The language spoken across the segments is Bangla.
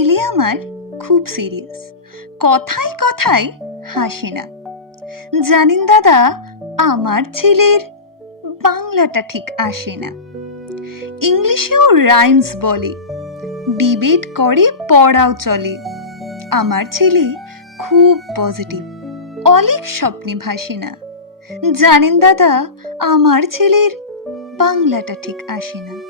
ছেলে আমার খুব সিরিয়াস কথায় কথাই হাসে না। জানেন দাদা, আমার ছেলের বাংলাটা ঠিক আসে না। ইংলিশেও রাইমস বলে। ডিবেট করে, পড়াও চলে। আমার ছেলে খুব পজিটিভ অনেক স্বপ্নে ভাসে না। জানেন দাদা, আমার ছেলের বাংলাটা ঠিক আসে না।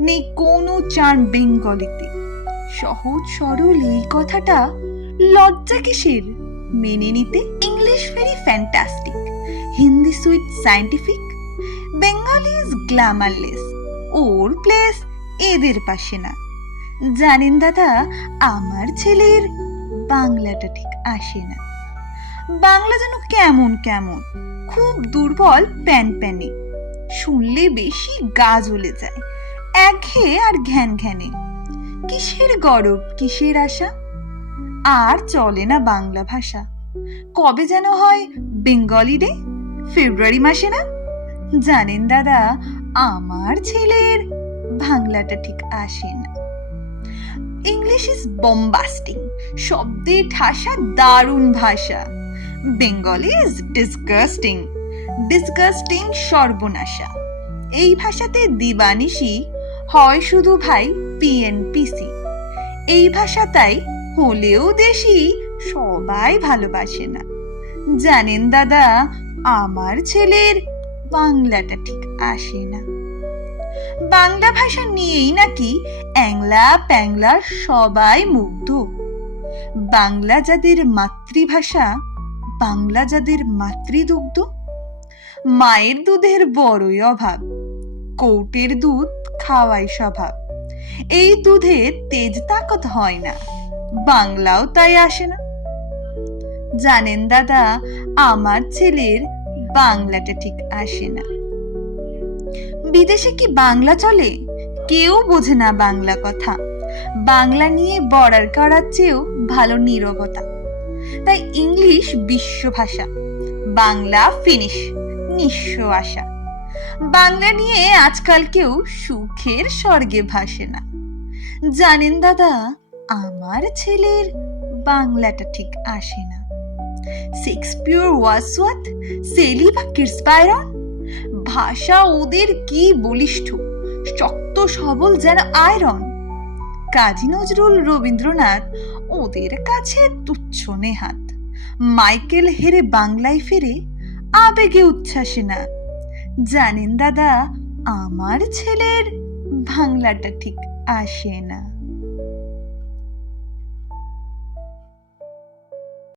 নেই কোনো চান বেঙ্গলিতে। সহজ সরল এই কথাটা লজ্জা কিসের? মেনে নিতে English very fantastic Hindi sweet scientific Bengali is glamourless or place এদের পাশে না। জানেন দাদা, আমার ছেলের বাংলাটা ঠিক আসে না। বাংলা যেন কেমন কেমন, খুব দুর্বল প্যান প্যানে, শুনলে বেশি গা জ্বলে যায়। একঘেয়ে আর ঘ্যান ঘ্যানে। কিসের গরব, কিসের আশা? আর চলে না বাংলা ভাষা। কবে যেন হয় বেঙ্গলি ডে? ফেব্রুয়ারি মাসে না? জানেন দাদা, আমার ছেলের বাংলাটা ঠিক আসে না। ইংলিশ ইজ বম্বাস্টিং শব্দে ঠাসা দারুণ ভাষা। বেঙ্গলি ইজ ডিসগাস্টিং ডিসগাস্টিং সর্বনাশা। এই ভাষাতে দিবানিশি হয় শুধু ভাই পিএনপিসি এই ভাষা তাই হলেও দেশি সবাই ভালোবাসে না। জানেন দাদা, আমার ছেলের বাংলাটা ঠিক আসে না। বাংলা ভাষা নিয়েই নাকি অ্যাংলা প্যাংলা সবাই মুগ্ধ। বাংলা যাদের মাতৃভাষা, বাংলা যাদের মাতৃদুগ্ধ, মায়ের দুধের বড়ই অভাব। কৌটের দুধ খাওয়াই স্বভাব এই দুধে তেজ তাকত হয় না, বাংলাও তাই আসে না। জানেন দাদা, আমার ছেলের বাংলাটা ঠিক আসে না। বিদেশে কি বাংলা চলে? কেউ বোঝে না বাংলা কথা। বাংলা নিয়ে বর্ডার করার চেয়েও ভালো নীরবতা। তাই ইংলিশ বিশ্ব ভাষা, বাংলা ফিনিশ নিঃস্ব আশা। বাংলা নিয়ে আজকাল কেউ সুখের স্বর্গে ভাসে না। জানেন দাদা, আমার ছেলের বাংলাটা ঠিক আসে না। শেক্সপিয়র ওয়াসওয়াত, সেলি বা কির্সপায়রন ভাষা ওদের কি বলিষ্ঠ, শক্ত, সবল যেন আয়রন। কাজী নজরুল রবীন্দ্রনাথ ওদের কাছে তুচ্ছ নেহাত। মাইকেল হেরে বাংলায় ফেরে আবেগে উচ্ছ্বাসে না। জানেন দাদা আমার ছেলের বাংলাটা ঠিক আসে না।